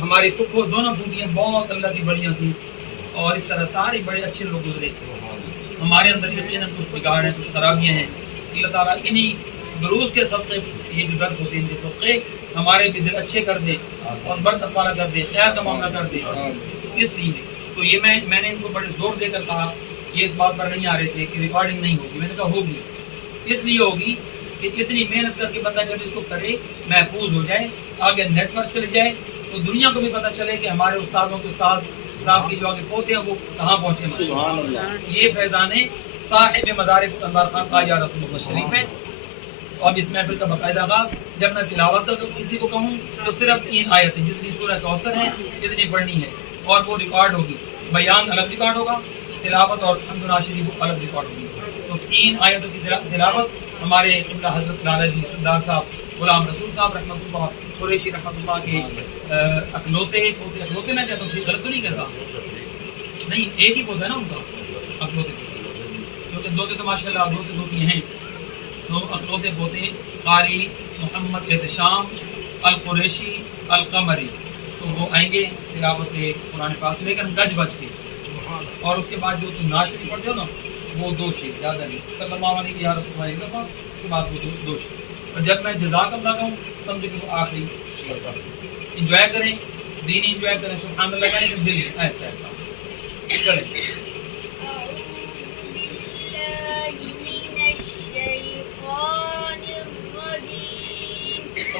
ہماری پھپھو دونوں پھوپھیاں بہت اللہ کی بڑیاں تھیں، اور اس طرح سارے بڑے اچھے لوگ گزرے. ہمارے اندر یقیناً کچھ بگاڑ ہیں، کچھ خرابیاں ہیں. اللہ تعالیٰ انہی دروس کے صدقے، یہ جو درد ہوتے ہیں ان کے صدقے ہمارے بھی دل اچھے کر دے اور برکت والا کر دے، خیر کا معاملہ کر دے. اس لیے تو یہ میں نے ان کو بڑے زور دے کر کہا، یہ اس بات پر نہیں آ رہے تھے کہ ریکارڈنگ نہیں ہوگی. میں نے کہا ہوگی، اس لیے ہوگی کہ اتنی محنت کر کے بندہ جب اس کو کرے محفوظ ہو جائے، آگے نیٹ ورک چل جائے تو دنیا کو بھی پتہ چلے کہ ہمارے استادوں کے استاد صاحب کی جو آگے پہنچے ہیں وہ کہاں پہنچے. یہ فیضان صاحب مدارک انوار خان کا یا رسول اللہ شریف ہے. اور اس محفل کا باقاعدہ آغاز جب میں تلاوت کا کسی کو کہوں تو صرف 3 آیتیں جتنی سورہ کوثر ہے جتنی پڑھنی ہے، اور وہ ریکارڈ ہوگی. بیان الگ ریکارڈ ہوگا، تلاوت اور حمد و نعت شریف الگ ریکارڈ ہوگی. تو 3 آیتوں کی تلاوت ہمارے قبلہ حضرت لالا جی سردار صاحب غلام رسول صاحب رحمۃ اللہ قریشی رحمۃ اللہ کے اکلوتے پوتے، اکلوتے میں کہتا ہوں، غلط تو نہیں کہتا، نہیں ایک ہی پوتا ہے نا ان کا اکلوتے، کیونکہ دوتے تو ماشاء اللہ دوتے دوتی ہیں. تو اکلوتے پوتے قاری محمد احتشام القریشی القمری، تو وہ آئیں گے تلاوت قرآن پاک لیکن گج بج کے. اور اس کے بعد جو تم نعت شریف پڑھتے ہو نا وہ 2 شعر، زیادہ نہیں، صلی اللہ علیہ یا رسول اللہ ایک دفعہ، اس کے بعد وہ 2 شعر. اور جب میں جزاک اللہ کہوں سمجھے کہ وہ آخری شعر کا. انجوائے کریں، دینی انجوائے کریں، سبحان اللہ کریں، دل میں آہستہ آہستہ کریں.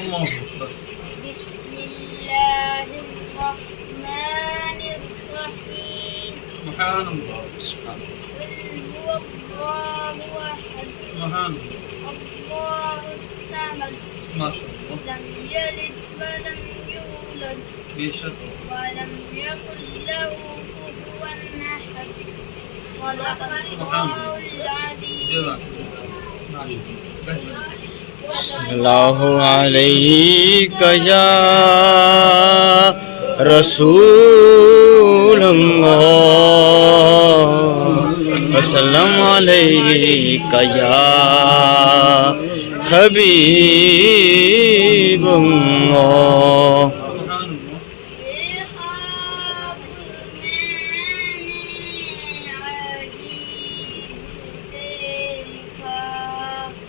اللہ اکبر. بسم اللہ الرحمن الرحیم. سبحان اللہ. قل هو اللہ احد. سبحان اللہ الصمد. ماشاء اللہ. لم یلد ولم یولد بے شک. ولم یکن له کفوا احد. صدق اللہ العظیم. جزاک اللہ. ماشاء اللہ. اللہ علیہ یا رسول اللہ وسلم علیہ یا حبیب اللہ.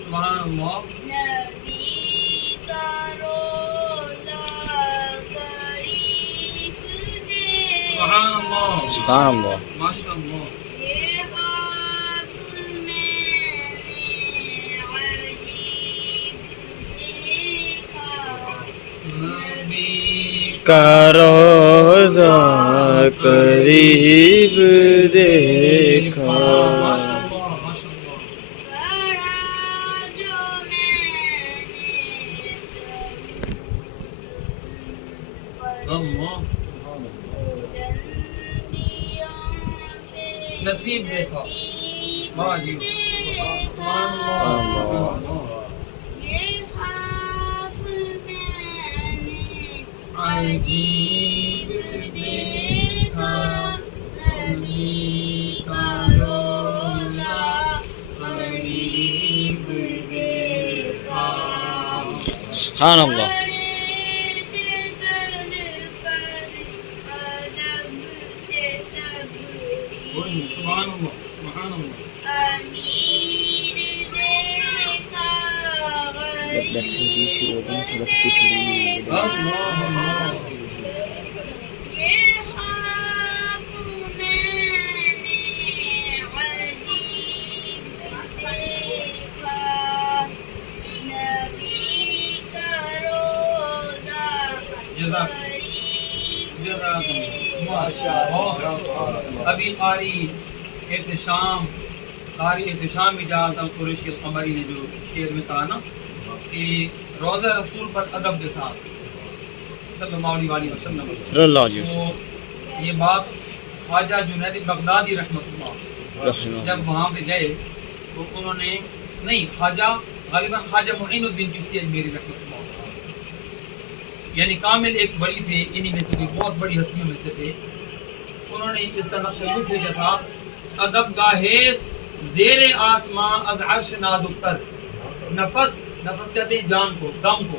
سبحان اللہ. نبی کا روضہ قریب دیکھا. سبحان اللہ. سبحان اللہ. ماشاء اللہ. یہ خواب میں نے عجیب دیکھا. نبی کا روضہ قریب دیکھا. ماشاء اللہ. ماشاء اللہ. پڑھا جو میں نے اللہ نصیب دیکھا. واہ جی. سبحان اللہ. یہ خواب میں نے عجیب دیکھا. نبی کا روضہ قریب دیکھا. سبحان اللہ. سبحان اللہ. سبحان اللہ. امیر دیکھا غریب دیکھا. اللہ. یہ خواب میں نے عجیب دیکھا. نبی کا روضہ جزاک قریب جزاک دیکھا. ابھی قاری احتشام اجاز القریشی القمری نے جو شعر میں کہا نا کہ روضہ رسول پر ادب کے ساتھ صلی اللہ علیہ وسلم، صلی اللہ علیہ تو یہ بات خواجہ جنید بغدادی رحمۃ اللہ وسلم. جب وہاں پہ گئے تو انہوں نے نہیں خواجہ غالباً خواجہ معین الدین چشتی اجمیری رحمۃ اللہ، یعنی کامل ایک بڑی تھے انہی میں سے کوئی بہت بڑی ہستیوں میں سے تھے. انہوں نے اس طرح نقشہ یوں بھیجا تھا: ادب گاہیس زیر آسمان از عرش نازک تر. نفس کہتے ہیں جان کو، دم کو،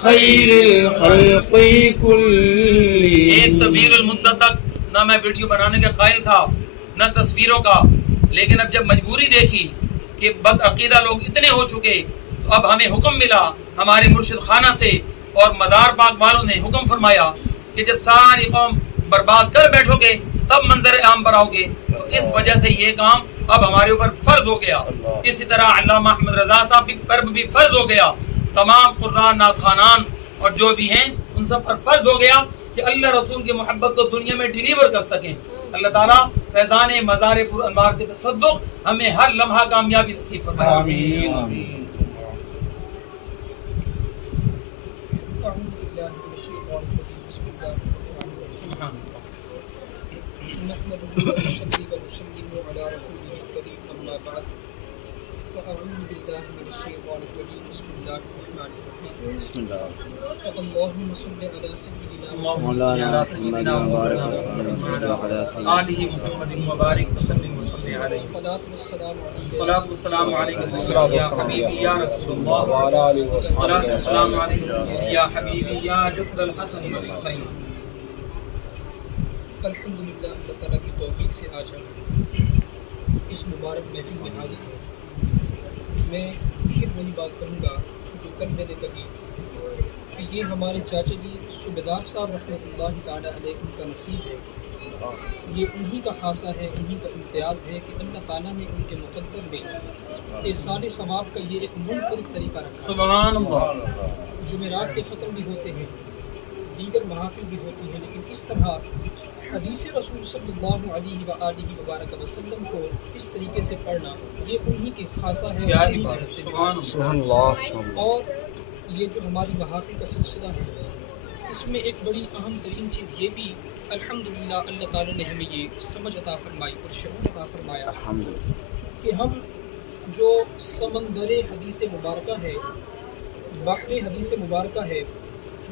خَيْرِ الْخَلْقِ كُلِّهِمْ. ایک طویل المدت تک نہ میں ویڈیو بنانے کا قائل تھا نہ تصویروں کا، لیکن اب جب مجبوری دیکھی کہ بد عقیدہ لوگ اتنے ہو چکے تو اب ہمیں حکم ملا ہمارے مرشد خانہ سے اور مدار پاک والوں نے حکم فرمایا کہ جب ساری قوم برباد کر بیٹھو گے تب منظر عام پر آؤ گے. تو اس وجہ سے یہ کام اب ہمارے اوپر فرض ہو گیا. اسی طرح علامہ احمد رضا صاحب پر بھی فرض ہو گیا، تمام قرآن نعت خوانان اور جو بھی ہیں ان سب پر فرض ہو گیا کہ اللہ رسول کی محبت کو دنیا میں ڈیلیور کر سکیں. اللہ تعالیٰ فیضان مزار پر انوار کے تصدق ہمیں ہر لمحہ کامیابی نصیب فرمائے. آمین. نحمده ونصلي ونسلم على رسوله الكريم أما بعد فأعوذ بالله من الشيطان الرجيم بسم الله الرحمن الرحيم بسم الله. اللهم صل على سيدنا مولانا محمد وبارك وسلم على آلہ محمد مبارک وسلم وصلی علیہ. الصلاة والسلام عليك الصلاۃ والسلام علیک سیدی یا حبیبی یا رسول اللہ. الصلاۃ والسلام علیک سیدی یا حبیبی یا جد الحسن والحسین. الحمدللہ اللہ تعالیٰ کی توفیق سے آج ہم اس مبارک محفل میں حاضر ہیں. میں پھر وہی بات کروں گا جو کل میں نے کہی کہ یہ ہمارے چاچا جی صوبیدار صاحب رحمۃ اللہ تعالیٰ علیہ ان کا نصیب ہے. یہ انہی کا خاصہ ہے، انہی کا امتیاز ہے کہ اللہ تعالیٰ نے ان کے مقدر میں احسان ثواب کا یہ ایک منفرد طریقہ رکھا. سبحان اللہ. جمعرات کے ختم بھی ہوتے ہیں، دیگر محافل بھی ہوتی ہیں، لیکن اس طرح حدیث رسول صلی اللہ علیہ وآلہ وبارک وسلم کو اس طریقے سے پڑھنا یہ انہی کی خاصہ ہے. کیا انہی ہی کے بات. حصے میں. سبحان اللہ. اور یہ جو ہماری محافل کا سلسلہ ہے اس میں ایک بڑی اہم ترین چیز یہ بھی الحمدللہ اللہ تعالیٰ نے ہمیں یہ سمجھ عطا فرمائی اور شعور عطا فرمایا الحمدللہ. کہ ہم جو سمندر حدیث مبارکہ ہے، بحر حدیث مبارکہ ہے،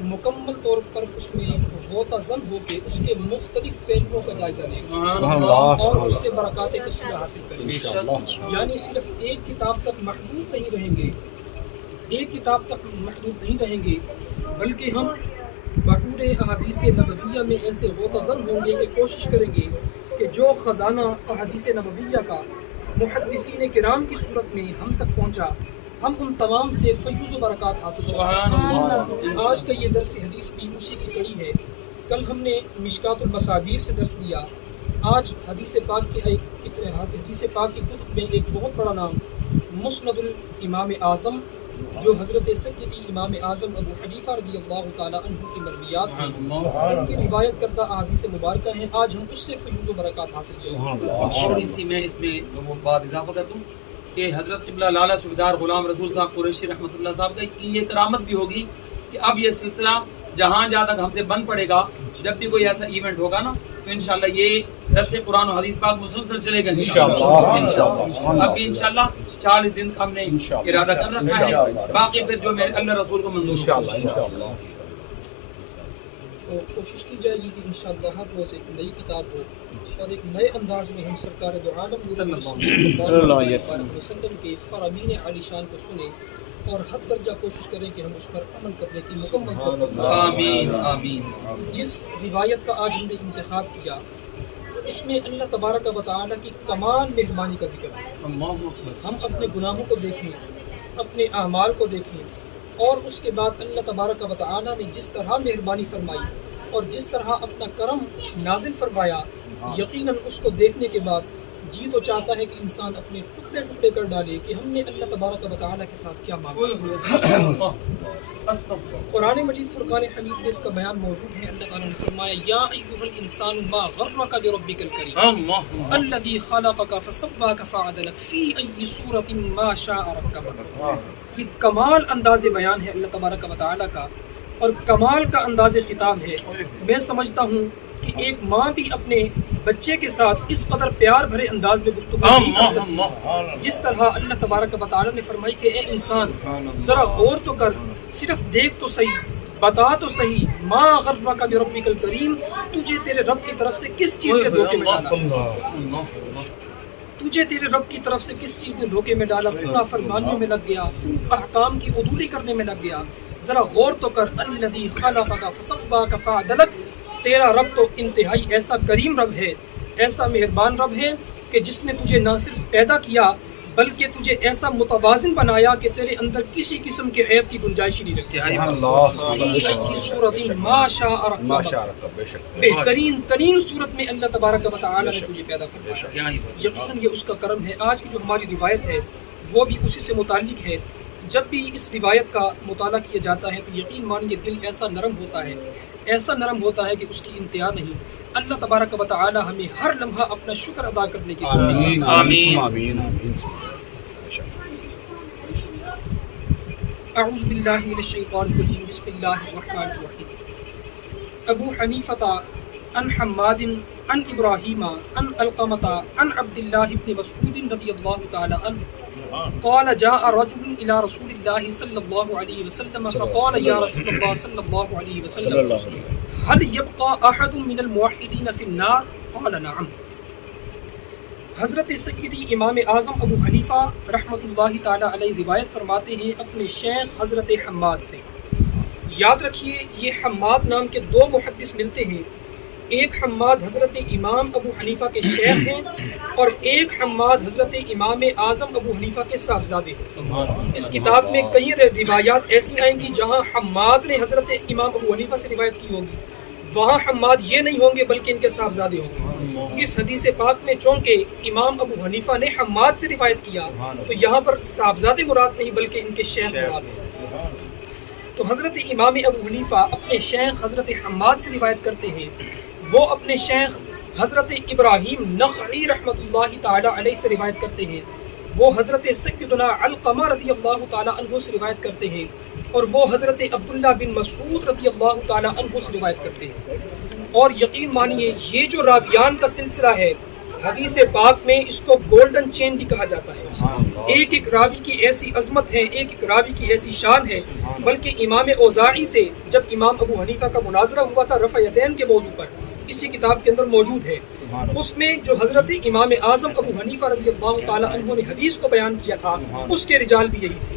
مکمل طور پر اس میں غوطہ زن ہو کے اس کے مختلف پہلوؤں کا جائزہ لیں گے سبحان اللہ. اور اس سے برکات کثیرہ حاصل کریں گے. یعنی صرف ایک کتاب تک محدود نہیں رہیں گے، ایک کتاب تک محدود نہیں رہیں گے، بلکہ ہم بحور احادیث نبویہ میں ایسے غوطہ زن ہوں گے کہ کوشش کریں گے کہ جو خزانہ احادیث نبویہ کا محدثین کرام کی صورت میں ہم تک پہنچا ہم ان تمام سے فیوز و برکات حاصل کریں. آج کا یہ درس حدیث بھی اسی کی کڑی ہے. کل ہم نے مشکات المصابیر سے درس دیا. آج حدیث پاک کی کتب میں ایک بہت بڑا نام مسند الامام اعظم جو حضرت سیدی امام اعظم ابو حنیفہ رضی اللہ تعالیٰ عنہ کی مرویات ہیں، ان کی روایت کردہ احادیث مبارکہ ہیں. آج ہم اس سے فیوز و برکات حاصل کریں گے. تھوڑی سی میں اس میں وہ بات اضافہ کر دوں کہ حضرت قبلہ لالا صوبیدار غلام رسول صاحب قریشی رحمۃ اللہ صاحب کا یہ کرامت بھی ہوگی کہ اب یہ سلسلہ جہاں جہاں تک ہم سے بن پڑے گا، جب بھی کوئی ایسا ایونٹ ہوگا نا تو انشاءاللہ یہ درس قرآن و حدیث پاک مسلسل چلے گا انشاءاللہ. اب انشاءاللہ 40 دن کا ہم نے ارادہ کر رکھا ہے، باقی پھر جو میرے اللہ رسول کو منظور انشاءاللہ. تو کوشش کی جائے گی کہ انشاءاللہ ہر روز ایک نئی کتاب ہو اور ایک نئے انداز میں ہم سرکار دو عالم صلی اللہ علیہ وسلم کے فرامین عالی شان کو سنیں اور حد درجہ کوشش کریں کہ ہم اس پر عمل کرنے کی مکمل توفیق. آمین آمین. جس روایت کا آج ہم نے انتخاب کیا اس میں اللہ تبارک و تعالیٰ کی کمال مہربانی کا ذکر ہے. ہم اپنے گناہوں کو دیکھیں، اپنے اعمال کو دیکھیں اور اس کے بعد اللہ تبارک و تعالیٰ نے جس طرح مہربانی فرمائی اور جس طرح اپنا کرم نازل فرمایا، یقیناً اس کو دیکھنے کے بعد جی تو چاہتا ہے کہ انسان اپنے ٹکڑے ٹکڑے کر ڈالے کہ ہم نے اللہ تبارک و تعالیٰ کے ساتھ کیا مانگا. قرآن مجید فرقان حمید میں اس کا بیان موجود ہے. اللہ تعالیٰ نے فرمایا یا ایھا الانسان ما غرک بربک الکریم الذی خلقک فسواک فعدلک فی ای صورت ما شاء رکبک. یہ کمال انداز بیان ہے اللہ تبارک و تعالیٰ کا اور کمال کا انداز خطاب ہے. میں سمجھتا ہوں کہ ایک ماں بھی اپنے بچے کے ساتھ اس قدر پیار بھرے انداز میں گفتگو نہیں کر سکتی جس طرح اللہ تبارک و تعالیٰ نے فرمائی کہ اے انسان ذرا غور تو کر، صرف دیکھ تو صحیح، بتا تو صحیح، ما غرک بربک الکریم، تجھے تیرے رب کی طرف سے کس چیز کے دھوکے میں ڈالا. تجھے تیرے رب کی طرف سے کس چیز نے دھوکے میں ڈالا؟ تو نافرمانیوں میں لگ گیا، احکام کی عدولی کرنے میں لگ گیا۔ ذرا غور تو کر، الذی خلقک فسواک فعدلک، تیرا رب تو انتہائی ایسا کریم رب ہے، ایسا مہربان رب ہے کہ جس نے تجھے نہ صرف پیدا کیا بلکہ تجھے ایسا متوازن بنایا کہ تیرے اندر کسی قسم کے عیب کی گنجائش ہی نہیں رکھتی۔ ما شاء رکب، بہترین ترین صورت میں اللہ تبارک و تعالی نے تجھے پیدا فرمایا۔ یقیناً یہ اس کا کرم ہے۔ آج کی جو ہماری روایت ہے وہ بھی اسی سے متعلق ہے۔ جب بھی اس روایت کا مطالعہ کیا جاتا ہے تو یقین مانیے دل ایسا نرم ہوتا ہے، ایسا نرم ہوتا ہے کہ اس کی انتہا نہیں۔ اللہ تبارک و تعالی ہمیں ہر لمحہ اپنا شکر ادا کرنے کی توفیق عطا فرمائے۔ اعوذ باللہ من الشیطان الرجیم، بسم اللہ الرحمن الرحیم۔ ابو حنیفہ عن حماد عن ابراہیم عن علقمۃ عن عبد اللہ بن مسعود رضی اللہ تعالی عنہ قال جاء رجل الى رسول اللہ صلی اللہ علیہ وسلم فقال یا رسول اللہ صلی اللہ علیہ وسلم هل يبقى احد من الموحدین فی النار؟ قال نعم۔ حضرت سیدی امام اعظم ابو حنیفہ رحمۃ اللہ تعالی علیہ روایت فرماتے ہیں اپنے شیخ حضرت حماد سے۔ یاد رکھیے یہ حماد نام کے دو محدث ملتے ہیں، ایک حماد حضرت امام ابو حنیفہ کے شیخ ہیں اور ایک حماد حضرت امام اعظم ابو حنیفہ کے صاحبزادے ہیں۔ اس کتاب میں کئی روایات ایسی آئیں گی جہاں حماد نے حضرت امام ابو حنیفہ سے روایت کی ہوگی، وہاں حماد یہ نہیں ہوں گے بلکہ ان کے صاحبزادے ہوں گے۔ اس حدیث پاک میں چونکہ امام ابو حنیفہ نے حماد سے روایت کیا تو یہاں پر صاحبزادے مراد نہیں بلکہ ان کے شیخ مراد ہیں۔ تو حضرت امام ابو حنیفہ اپنے شیخ حضرت حماد سے روایت کرتے ہیں، وہ اپنے شیخ حضرت ابراہیم نخعی رحمۃ اللہ تعالی علیہ سے روایت کرتے ہیں، وہ حضرت سیدنا علقمہ رضی اللہ تعالی عنہ سے روایت کرتے ہیں اور وہ حضرت عبداللہ بن مسعود رضی اللہ تعالی عنہ سے روایت کرتے ہیں۔ اور یقین مانیے یہ جو راویان کا سلسلہ ہے حدیث پاک میں اس کو گولڈن چین بھی کہا جاتا ہے۔ ایک ایک راوی کی ایسی عظمت ہے، ایک ایک راوی کی ایسی شان ہے، بلکہ امام اوزاعی سے جب امام ابو حنیفہ کا مناظرہ ہوا تھا رفع یدین کے موضوع پر، اسی کتاب کے اندر موجود ہے، اس میں جو حضرت امام اعظم ابو حنیفہ رضی اللہ تعالی عنہ نے حدیث کو بیان کیا تھا اس کے رجال بھی یہی تھے۔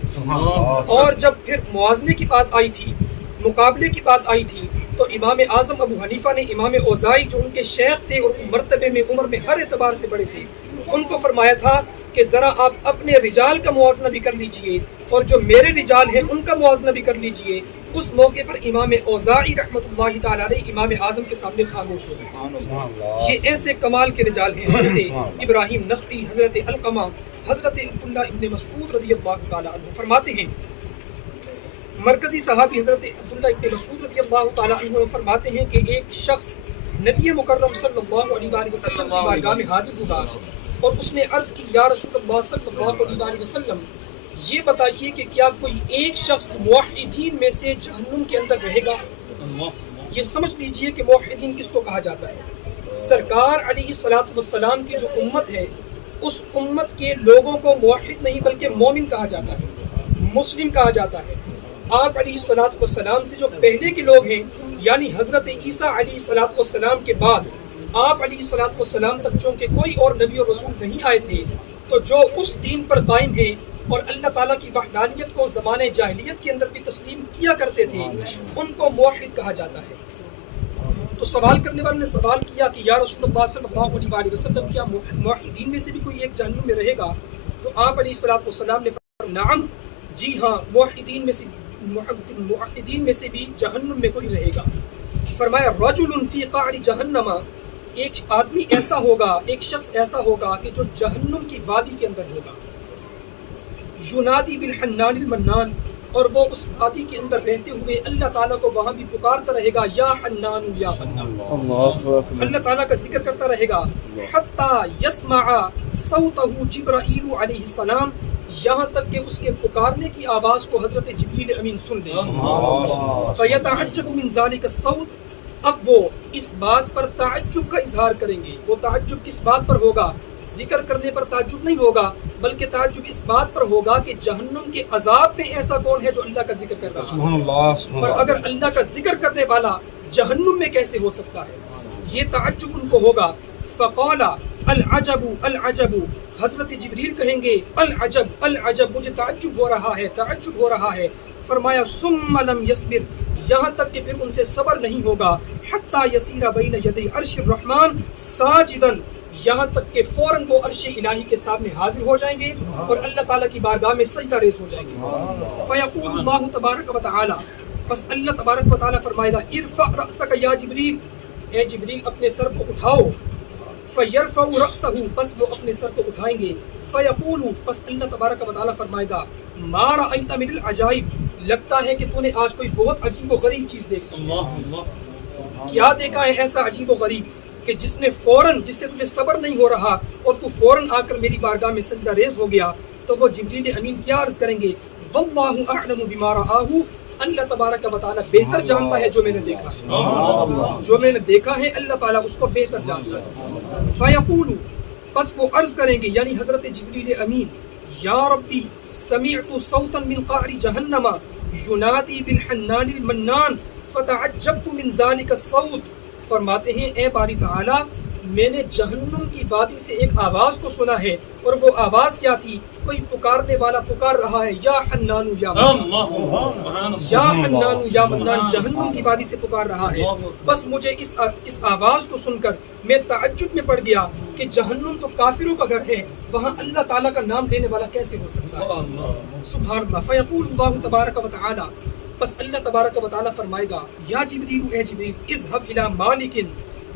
اور جب پھر موازنے کی بات آئی تھی، مقابلے کی بات آئی تھی، تو امام اعظم ابو حنیفہ نے امام اوزاعی جو ان کے شیخ تھے اور مرتبے میں عمر میں ہر اعتبار سے بڑے تھے، ان کو فرمایا تھا کہ ذرا آپ اپنے رجال کا موازنہ بھی کر لیجئے اور جو میرے رجال ہیں ان کا موازنہ بھی کر لیجئے۔ اس موقع پر امام اوزاعی رحمۃ اللہ تعالی علیہ امام اعظم کے سامنے خاموش ہو گئے۔ یہ ایسے کمال کے رجال ہیں، حضرت ابراہیم نخعی، حضرت علقمہ، حضرت عبداللہ ابن مسعود رضی اللہ تعالی عنہ۔ فرماتے ہیں مرکزی صحابی حضرت عبداللہ ابن مسعود رضی اللہ تعالی عنہ فرماتے ہیں کہ ایک شخص نبی مکرم صلی اللہ علیہ وآلہ وسلم کی بارگاہ میں حاضر ہوا اور اس نے عرض کی یا رسول اللہ صلی اللہ علیہ وآلہ وسلم یہ بتائیے کہ کیا کوئی ایک شخص موحدین میں سے جہنم کے اندر رہے گا؟ یہ سمجھ لیجئے کہ موحدین کس کو کہا جاتا ہے؟ سرکار علیہ الصلوۃ والسلام کی جو امت ہے اس امت کے لوگوں کو موحد نہیں بلکہ مومن کہا جاتا ہے، مسلم کہا جاتا ہے۔ آپ علیہ الصلوۃ والسلام سے جو پہلے کے لوگ ہیں یعنی حضرت عیسیٰ علیہ الصلوۃ والسلام کے بعد آپ علیہ الصلوۃ والسلام تک چونکہ کوئی اور نبی اور رسول نہیں آئے تھے، تو جو اس دین پر قائم ہیں اور اللہ تعالیٰ کی وحدانیت کو زمانے جاہلیت کے اندر بھی تسلیم کیا کرتے تھے ان کو موحد کہا جاتا ہے۔ تو سوال کرنے والے نے سوال کیا کہ یا رسول اللہ صلی اللہ علیہ وآلہ وسلم کیا موحدین میں سے بھی کوئی ایک جہنم میں رہے گا؟ تو آپ علیہ الصلوۃ والسلام نے فرمایا نعم، جی ہاں، موحدین میں سے بھی جہنم میں کوئی رہے گا۔ فرمایا رجل فی قعر جہنم، ایک آدمی ایسا ہوگا، ایک شخص ایسا ہوگا کہ جو جہنم کی وادی کے اندر ہوگا، ینادی بالحنان المنان، اور وہ اس وادی کے اندر رہتے ہوئے اللہ تعالیٰ کو وہاں بھی پکارتا رہے گا یا حنان یا حنان، اللہ تعالیٰ کا ذکر کرتا رہے گا حتی یسمع صوتہ جبرائیل علیہ السلام، یہاں تک کہ اس کے پکارنے کی آواز کو حضرت جبریل امین سن لیں۔ فیتعجب من ذلک الصوت، اب وہ اس بات پر تعجب کا اظہار کریں گے۔ وہ تعجب کس بات پر ہوگا؟ ذکر کرنے پر تعجب نہیں ہوگا بلکہ تعجب اس بات پر ہوگا کہ جہنم کے عذاب میں ایسا کون ہے جو اللہ کا ذکر کر رہا ہے، اور اگر اللہ کا ذکر کرنے والا جہنم میں کیسے ہو سکتا ہے؟ یہ تعجب ان کو ہوگا۔ فقال، العجب العجب، حضرت جبریل کہیں گے العجب العجب، مجھے تعجب ہو رہا ہے، تعجب ہو رہا ہے۔ فرمایا ثم لم یصبر، یہاں تک کہ پھر ان سے صبر نہیں ہوگا، حتی یسیر بین یدی عرش الرحمن ساجدا، یہاں تک کہ فوراً وہ عرش الہی کے سامنے حاضر ہو جائیں گے اور اللہ تعالیٰ کی بارگاہ میں سجدہ ریز ہو جائیں گے۔ فیقول اللہ تبارک و تعالی، بس اللہ تبارک و تعالیٰ فرمائے گا ارفع رأسک یا جبریل، اے جبریل اپنے سر کو اٹھاؤ۔ فیرفع رأسہ، بس وہ اپنے سر کو اٹھائیں گے۔ فیقول، بس اللہ تبارک و تعالیٰ فرمائے گا ما رأیت من العجائب، لگتا ہے کہ تو نے آج کوئی بہت عجیب و غریب چیز دیکھی۔ کیا دیکھا ہے ایسا عجیب و غریب کہ جس نے فوراً، جس سے تجھے صبر نہیں ہو رہا اور تو فوراً آ کر میری بارگاہ میں سجدہ ریز ہو گیا؟ تو وہ جبریل امین کیا عرض کریں گے واللہ اعلم بما رآہ، اللہ تبارک و تعالیٰ بہتر جانتا ہے جو میں نے دیکھا ہے، جو میں نے دیکھا ہے اللہ تعالیٰ اس کو بہتر جانتا ہے۔ فیقول، پس وہ عرض کریں گے یعنی حضرت جبریل امین یا ربی سمعت صوتا من قعر جہنم ینادی بالحنان المنان فتعجبت من ذلك الصوت، فرماتے ہیں اے باری تعالیٰ میں نے جہنم کی وادی سے ایک آواز کو سنا ہے، اور وہ آواز کیا تھی؟ کوئی پکارنے والا پکار رہا ہے یا حنان یا منان، یا حنان یا منان، جہنم کی وادی سے پکار رہا ہے۔ بس مجھے اس آواز کو سن کر میں تعجب میں پڑ گیا کہ جہنم تو کافروں کا گھر ہے، وہاں اللہ تعالیٰ کا نام لینے والا کیسے ہو سکتا ہے؟ سبحان اللہ۔ فیقول اللہ تبارک و تعالی، بس اللہ تبارک و تعالیٰ فرمائے گا یا جبریل، اے جبریل اذهب الى مالک،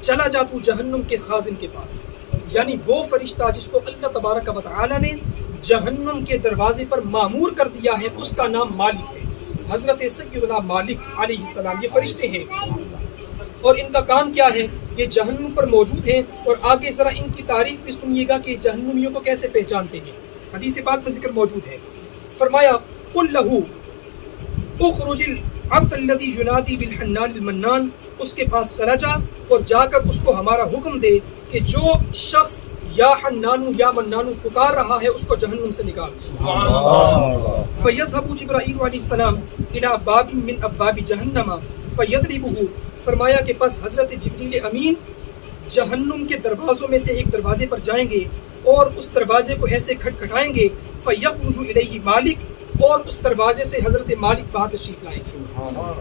چلا جا تو جہنم کے خازن کے پاس، یعنی وہ فرشتہ جس کو اللہ تبارک و تعالیٰ نے جہنم کے دروازے پر مامور کر دیا ہے، اس کا نام مالک ہے، حضرت سیدنا مالک علیہ السلام۔ یہ فرشتے ہیں اور ان کا کام کیا ہے؟ یہ جہنم پر موجود ہیں، اور آگے ذرا ان کی تعریف بھی سنیے گا کہ جہنمیوں کو کیسے پہچانتے ہیں، حدیث پاک میں ذکر موجود ہے۔ فرمایا قل لہو اخرج العبد الذی ینادی بالحنان المنان، اس کے پاس چلا جا اور جا کر اس کو ہمارا حکم دے کہ جو شخص یا حنانو یا منانو پکار رہا ہے اس کو جہنم سے نکال۔ فیذهب جبرائیل علیہ السلام الی باب من ابواب جہنم فیضربہ، فرمایا کہ پس حضرت جبریل امین جہنم کے دروازوں میں سے ایک دروازے پر جائیں گے اور اس دروازے کو ایسے کھٹکھٹائیں گے، فیخرج الیہ مالک، اور اس دروازے سے حضرت مالک باہر تشریف لائیں گے۔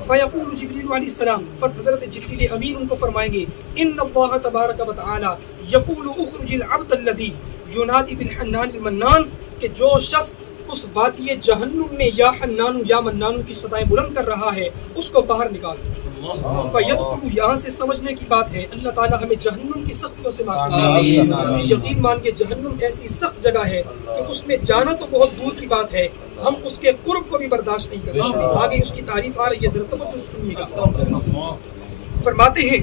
فیقول جبریل علیہ السلام، پس حضرت جبریل امین ان کو فرمائیں گے ان اللہ تبارک و تعالی یقول اخرج العبد الذی ینادی بالحنان المنان، کہ جو شخص اس وادی جہنم میں یا حنان یا منان کی صدائیں بلند کر رہا ہے اس کو باہر نکال دو۔ فیدخل، یہاں سے سمجھنے کی بات ہے، اللہ تعالیٰ ہمیں جہنم کی سختیوں سے معاف کرے۔ یقین مان کے جہنم ایسی سخت جگہ ہے کہ اس میں جانا تو بہت دور کی بات ہے، ہم اس کے قرب کو بھی برداشت نہیں کر سکتے۔ آگے اس کی تعریف آ رہی ہے، ذرا توجہ سے سنیے گا۔ فرماتے ہیں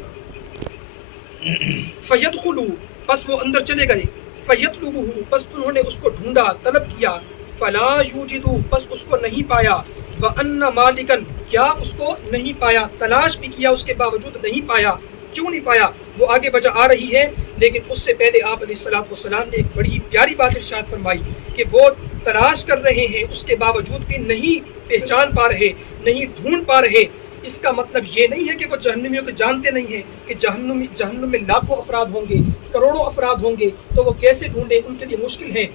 فیدخلوا، پس وہ اندر چلے گئے، فیطلبہ، پس انہوں نے اس کو ڈھونڈا، طلب کیا، فلا یوجدوا، پس اس کو نہیں پایا، وَأَنَّ مَالِكًا، کیا اس کو نہیں پایا، تلاش بھی کیا اس کے باوجود نہیں پایا۔ کیوں نہیں پایا؟ وہ آگے وجہ آ رہی ہے، لیکن اس سے پہلے آپ علیہ السلام نے ایک بڑی پیاری بات ارشاد فرمائی کہ وہ تلاش کر رہے ہیں، اس کے باوجود بھی نہیں پہچان پا رہے، نہیں ڈھونڈ پا رہے۔ اس کا مطلب یہ نہیں ہے کہ وہ جہنمیوں کو جانتے نہیں ہیں کہ جہنم میں لاکھوں افراد ہوں گے، کروڑوں افراد ہوں گے، تو وہ کیسے ڈھونڈیں؟ ان کے لیے مشکل ہے۔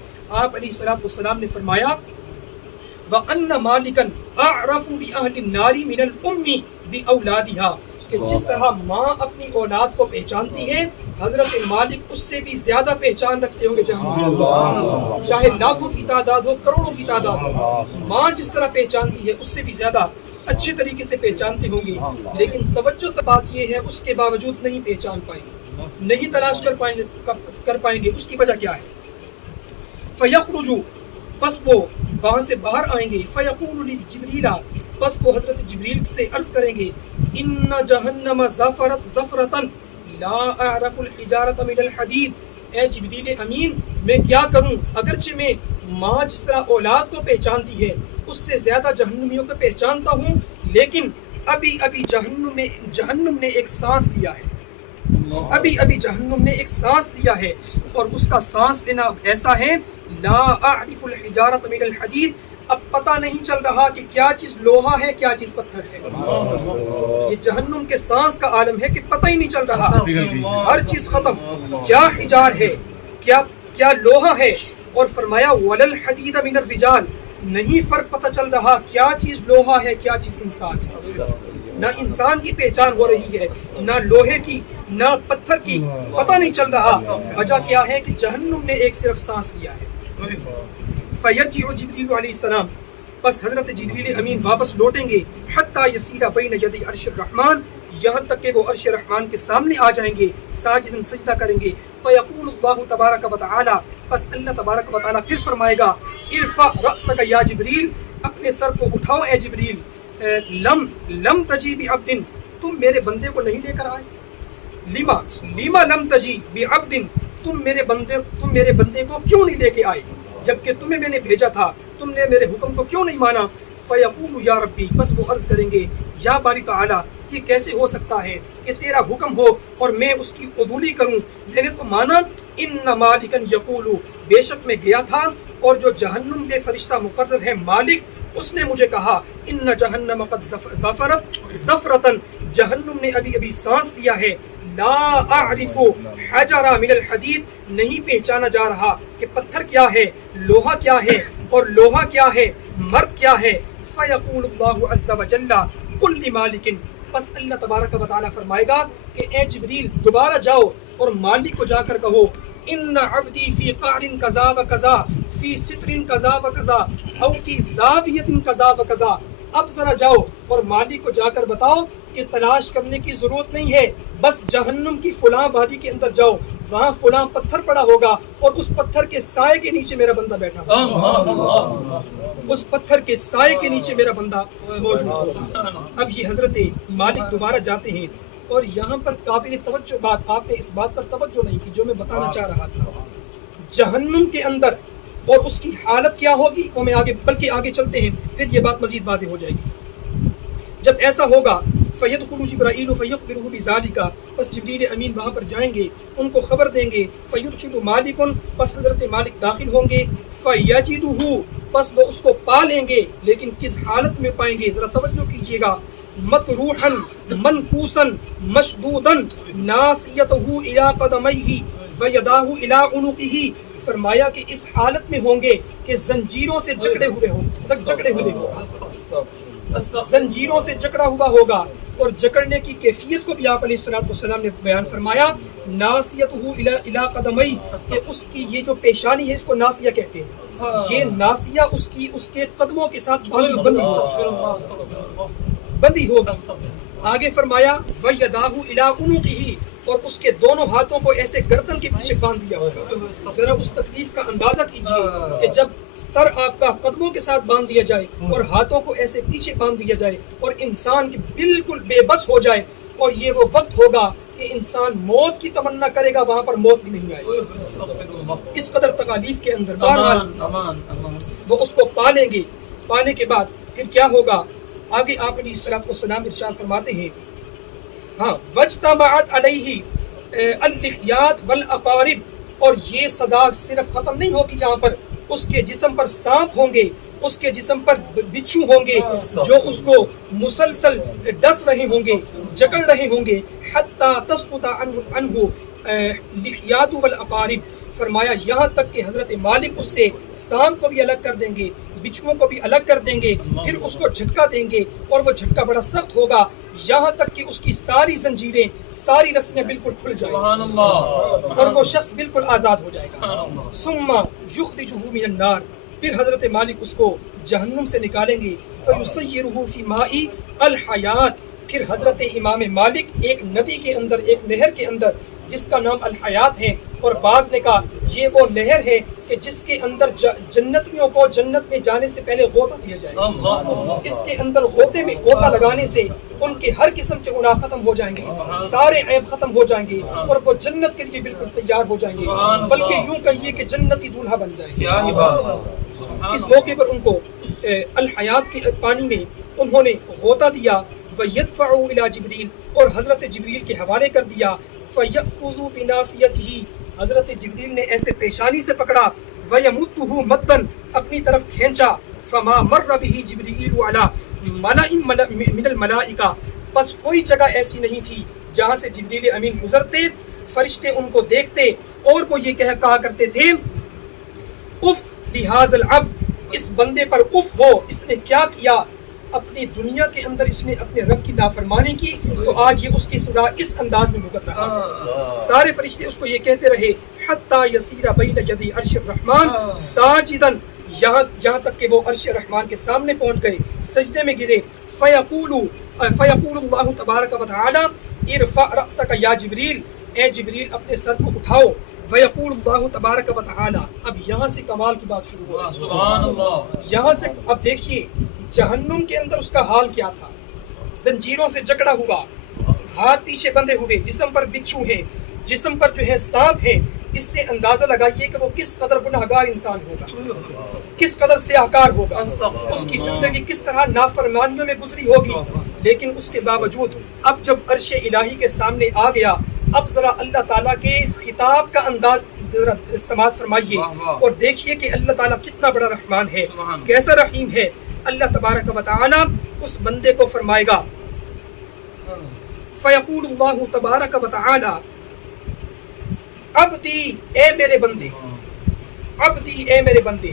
آپ علیہ السلام نے فرمایا وَأَنَّ مَالِكًا أَعْرَفُ بِأَهْلِ النَّارِ مِنَ الْأُمِّ بِأَوْلَادِهَا، کہ جس طرح ماں اپنی اولاد کو پہچانتی ہے، حضرت مالک اس سے بھی زیادہ پہچان رکھتے ہوں گے جہنم، چاہے لاکھوں کی تعداد ہو، کروڑوں کی تعداد ہو، ماں جس طرح پہچانتی ہے اس سے بھی زیادہ اچھے طریقے سے پہچانتے ہوں گے۔ لیکن توجہ بات یہ ہے، اس کے باوجود نہیں پہچان پائیں گے، نہیں تلاش کر پائیں گے۔ اس کی وجہ کیا ہے؟ فَيَخْرُجُ، پس وہ وہاں سے باہر آئیں گے، فَيَقُولُ لِجِبْرِيلَ، پس وہ حضرت جبریل سے عرض کریں گے إِنَّ جَهَنَّمَ زَفَرَتْ زَفْرَةً لَا أَعْرَفُ الْحِجَارَةَ مِنَ الْحَدِيدِ، اے جبریل امین میں کیا کروں، اگرچہ میں ماں جس طرح اولاد کو پہچانتی ہے اس سے زیادہ جہنمیوں کو پہچانتا ہوں، لیکن ابھی جہنم نے ایک سانس لیا ہے، ابھی جہنم نے ایک سانس لیا ہے، اور اس کا سانس لینا ایسا ہے لا اعرف الحجارۃ من الحدید، اب پتہ نہیں چل رہا کہ کیا چیز لوہا ہے کیا چیز پتھر ہے۔ یہ جہنم کے سانس کا عالم ہے کہ پتہ ہی نہیں چل رہا، ہر چیز ختم، کیا حجار ہے کیا لوہا ہے، اور فرمایا ولل حدید من الرجال، نہیں فرق پتہ چل رہا کیا چیز لوہا ہے کیا چیز انسان ہے، نہ انسان کی پہچان ہو رہی ہے نہ لوہے کی نہ پتھر کی، پتہ نہیں چل رہا۔ وجہ کیا ہے کہ جہنم نے ایک صرف سانس لیا ہے۔ فیرجع جبریل علیہ السلام، بس حضرت جبریل امین واپس لوٹیں گے، حتی یسیر بین یدی عرش الرحمن، یہاں تک کہ وہ عرش رحمان کے سامنے آ جائیں گے، ساجدن سجدہ کریں گے۔ فیقول اللہ تبارک و تعالی، بس اللہ تبارک و تعالی پھر فرمائے گا ارفع رأسک یا جبریل، اپنے سر کو اٹھاؤ اے جبریل، لم تجی بعبد، تم میرے بندے کو نہیں لے کر آئے، لما لم تجی بعبد، تم میرے بندے کو کیوں نہیں لے کے آئے، جبکہ تمہیں میں نے بھیجا تھا، تم نے میرے حکم کو کیوں نہیں مانا۔ فیقول یا ربی، بس وہ عرض کریں گے یا باری تعالی، یہ کیسے ہو سکتا ہے کہ تیرا حکم ہو اور میں اس کی قبولی کروں، میں نے تو مانا۔ ان مالکن یقول، بے شک میں گیا تھا اور جو جہنم میں فرشتہ مقرر ہے مالک، اس نے مجھے کہا ان جہنم قد زفرت زفرتن، جہنم نے ابھی سانس لیا ہے، لا اعرف حجر من الحدید، نہیں پہچانا جا رہا کہ پتھر کیا ہے، لوہا کیا ہے، اور لوہا کیا ہے، مرد کیا ہے۔ فیقول اللہ عز وجل قل لمالک، بس اللہ تبارک و تعالی فرمائے گا کہ اے جبریل دوبارہ جاؤ اور مالک کو جا کر کہو ان عبدی فی قعر کذا و کذا، فی ستر کذا و کذا، او فی زاویت کذا و کذا، اب ذرا جاؤ اور مالک کو جا کر بتاؤ کہ تلاش کرنے کی ضرورت نہیں ہے، بس جہنم کی فلاں وادی کے اندر جاؤ، وہاں فلاں پتھر پڑا ہوگا اور اس پتھر کے سائے کے نیچے میرا بندہ بیٹھا ہوگا، اس پتھر کے سائے کے نیچے میرا بندہ موجود ہوگا۔ اب یہ حضرت مالک دوبارہ جاتے ہیں، اور یہاں پر قابل توجہ بات، آپ نے اس بات پر توجہ نہیں کی جو میں بتانا چاہ رہا تھا، جہنم کے اندر اور اس کی حالت کیا ہوگی، وہ میں بلکہ آگے چلتے ہیں پھر یہ بات مزید واضح ہو جائے گی۔ جب ایسا ہوگا فیدخل جبرائیل فیخبرہ بذالک، بس جبریل امین وہاں پر جائیں گے، ان کو خبر دیں گے، فیدخل مالک، بس حضرت مالک داخل ہوں گے، فیجدہ، بس وہ اس کو پا لیں گے، لیکن کس حالت میں پائیں گے ذرا توجہ کیجیے گا، مطروحا منکوسا مشدودا ناسیتہ الی قدمیہ ویداہ الی عنقہ، فرمایا کہ اس حالت میں ہوں گے کہ زنجیروں سے جکڑے ہوئے ہوگا، زنجیروں سے جکڑا ہوا ہوگا، اور جکڑنے کی کیفیت کو بھی آپ علیہ السلام نے بیان فرمایا، ناسیتہ الی قدمیہ، کہ اس کی یہ جو پیشانی ہے اس کو ناسیہ کہتے ہیں، یہ ناسیہ اس کے قدموں کے ساتھ بندی ہوگی۔ آگے فرمایا وَيَدَاهُ إِلَىٰ عُنُقِهِ، اور اس کے دونوں ہاتھوں کو ایسے گردن کے پیچھے باندھ دیا ہوگا۔ ذرا اس تکلیف کا اندازہ کیجئے کہ جب سر آپ کا قدموں کے ساتھ باندھ دیا جائے اور ہاتھوں کو ایسے پیچھے باندھ دیا جائے اور انسان بالکل بے بس ہو جائے، اور یہ وہ وقت ہوگا کہ انسان موت کی تمنا کرے گا، وہاں پر موت بھی نہیں آئے گی، اس قدر تکالیف کے اندر۔ بہرحال وہ اس کو پالیں گے، پانے کے بعد پھر کیا ہوگا، آگے آپ علیہ السلام ارشاد فرماتے ہیں، ہاں وَاجْتَمَعَتْ عَلَيْهِ اللِّحْيَاتُ وَالْأَقَارِبُ، اور یہ سزا صرف ختم نہیں ہوگی، یہاں پر اس کے جسم پر سانپ ہوں گے، اس کے جسم پر بچھو ہوں گے جو اس کو مسلسل ڈس رہے ہوں گے، جکڑ رہے ہوں گے، حَتَّى تَسْقُطَ عَنْهُ اللِّحْيَاتُ وَالْأَقَارِبُ، فرمایا یہاں تک کہ حضرت مالک اس سے سانپ کو بھی الگ کر دیں گے، بچھوؤں کو بھی الگ کر دیں گے، پھر اس کو جھٹکا دیں گے، اور وہ جھٹکا بڑا سخت ہوگا، یہاں تک کہ اس کی ساری زنجیریں، ساری رسیاں بالکل کھل جائیں گی اور وہ شخص بالکل آزاد ہو جائے گا۔ ثم یخرجہ من النار، پھر حضرت مالک اس کو جہنم سے نکالیں گے، فیسیرہ فی ماء الحیات، پھر حضرت امام مالک ایک ندی کے اندر، ایک نہر کے اندر جس کا نام الحیات ہے، اور بعض نے کہا یہ وہ نہر ہے کہ جس کے اندر جنتیوں کو جنت میں جانے سے پہلے غوطہ دیا جائے گا، اس کے اندر غوطے میں غوطہ لگانے سے ان کے ہر قسم کے گناہ ختم ہو جائیں گے، سارے عیب ختم ہو جائیں گے، اور وہ جنت کے لیے بالکل تیار ہو جائیں گے، بلکہ یوں کہیے کہ جنتی دولہا بن جائیں گے۔ اس موقع پر ان کو الحیات کے پانی میں انہوں نے غوطہ دیا، وَيَدْفَعُ إِلَىٰ جِبْرِيل، اور حضرت جبریل کے حوالے کر دیا، فَيَأْخُذُ بِنَاصِيَتِهِ، حضرت جبریل نے ایسے پیشانی سے پکڑا، وَيَمُدُّهُ مَدًّا، اپنی طرف کھینچا، فَمَا مَرَّ بِهِ جِبْرِيلُ عَلَىٰ مَلَئٍ مِّنَ الْمَلَائِكَةِ، بس کوئی جگہ ایسی نہیں تھی جہاں سے جبریل امین گزرتے فرشتے ان کو دیکھتے اور وہ یہ کہا کرتے تھے اف لہذا العبد، اس بندے پر اف ہو، اس نے کیا کیا، اپنی دنیا کے اندر اس نے اپنے رب کی نافرمانی کی تو آج یہ اس کی سزا اس انداز میں بھگت رہا ہے۔ سارے فرشتے اس کو یہ کہتے رہے حتی یسیر بین یدی عرش الرحمن ساجدا، یہاں تک کہ وہ عرش رحمان کے سامنے پہنچ گئے، سجدے میں گرے۔ فیقول اللہ تبارک و تعالی ارفع رأسک یا جبریل، اے جبریل اپنے سر کو اٹھاؤ۔ ویقول اللہ تبارک و تعالی، اب یہاں سے کمال کی بات شروع ہو رہی ہے۔ سبحان اللہ۔ یہاں سے اب دیکھیے جہنم کے اندر اس کا حال کیا تھا، زنجیروں سے جکڑا ہوا، ہاتھ پیچھے بندھے ہوئے، جسم پر بچھو ہیں، جسم پر جو ہے سانپ ہیں۔ اس سے اندازہ لگائیے کہ وہ کس قدر گناہگار انسان ہوگا، کس قدر سیاہکار ہوگا، اس کی زندگی کس طرح نافرمانیوں میں گزری ہوگی۔ لیکن اس کے باوجود اب جب عرش الہی کے سامنے آ گیا، اب ذرا اللہ تعالیٰ کے خطاب کا انداز ذرا سماعت فرمائیے اور دیکھیے کہ اللہ تعالیٰ کتنا بڑا رحمان ہے، کیسا رحیم ہے۔ اللہ تبارک و تعالیٰ اس بندے کو فرمائے گا فیقول اللہ تبارک و تعالی عبدی، اے میرے بندے، عبدی اے میرے بندے۔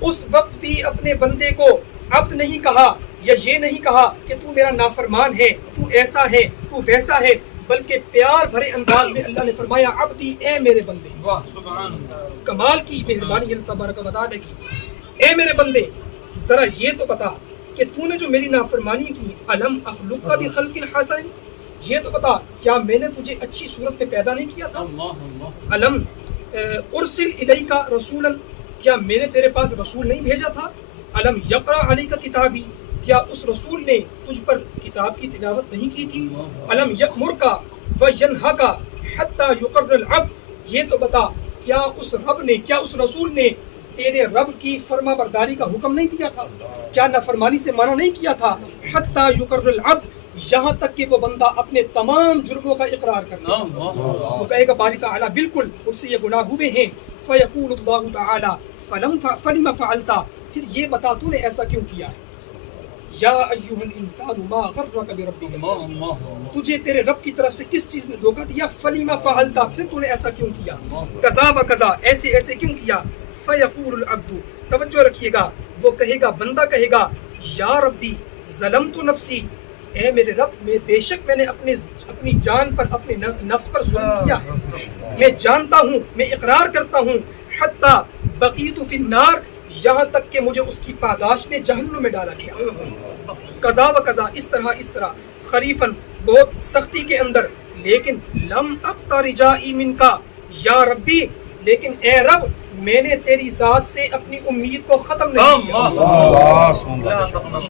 اس وقت بھی اپنے بندے کو عبد نہیں کہا یا یہ نہیں کہا کہ تو میرا نافرمان ہے، تو ایسا ہے، تو ویسا ہے، بلکہ پیار بھرے انداز میں اللہ نے فرمایا عبدی اے میرے بندے۔ واہ سبحان اللہ۔ کمال کی مہربانی اللہ تبارک و تعالی کی۔ اے میرے بندے ذرا یہ تو بتا کہ تو نے جو میری نافرمانی کی، الم اخلق کا بخلق حسن، یہ تو بتا کیا میں نے تجھے اچھی صورت میں پیدا نہیں کیا تھا؟ الم ارسل الیک رسولا، کیا میں نے تیرے پاس رسول نہیں بھیجا تھا؟ الم یقرأ علیک کتابی، کیا اس رسول نے تجھ پر کتاب کی تلاوت نہیں کی تھی؟ الم یأمرک وینہک حتی یقر العبد، یہ تو بتا کیا اس رب نے، کیا اس رسول نے تیرے رب کی فرما برداری کا حکم نہیں دیا تھا؟ کیا نافرمانی سے منع نہیں کیا تھا؟ حتی یقر العبد، یہاں تک کہ وہ بندہ اپنے تمام جرموں کا اقرار کرتا ہے، وہ کہے گا باری تعالیٰ بالکل مجھ سے یہ گناہ ہوئے ہیں۔ فیقول اللہ تعالیٰ فلم فعلت، پھر یہ بتا تو نے ایسا کیوں کیا ہے؟ یا ایھا الانسان ما غرک بربک الکریم، تجھے تیرے رب کی طرف سے کس چیز نے دھوکہ دیا؟ فلم فعلت، پھر تو نے ایسا کیوں کیا؟ کذا و کذا، ایسے ایسے کیوں کیا؟ فیقول العبد، توجہ رکھیے گا، وہ کہے گا، بندہ کہے گا یا ربی ظلمت نفسی، اے میرے رب میں بے شک میں نے اپنی جان پر، اپنے نفس پر ظلم کیا ہے، میں جانتا ہوں، میں اقرار کرتا ہوں، حتی بقیت فی النار، یہاں تک کہ مجھے اس کی پاداش میں جہنم میں ڈالا گیا۔ قضا و قضا، اس طرح خریفن، بہت سختی کے اندر، لیکن لم اقطع رجائی منکا یا ربی، لیکن اے رب میں نے تیری ذات سے اپنی امید کو ختم نہیں کیا۔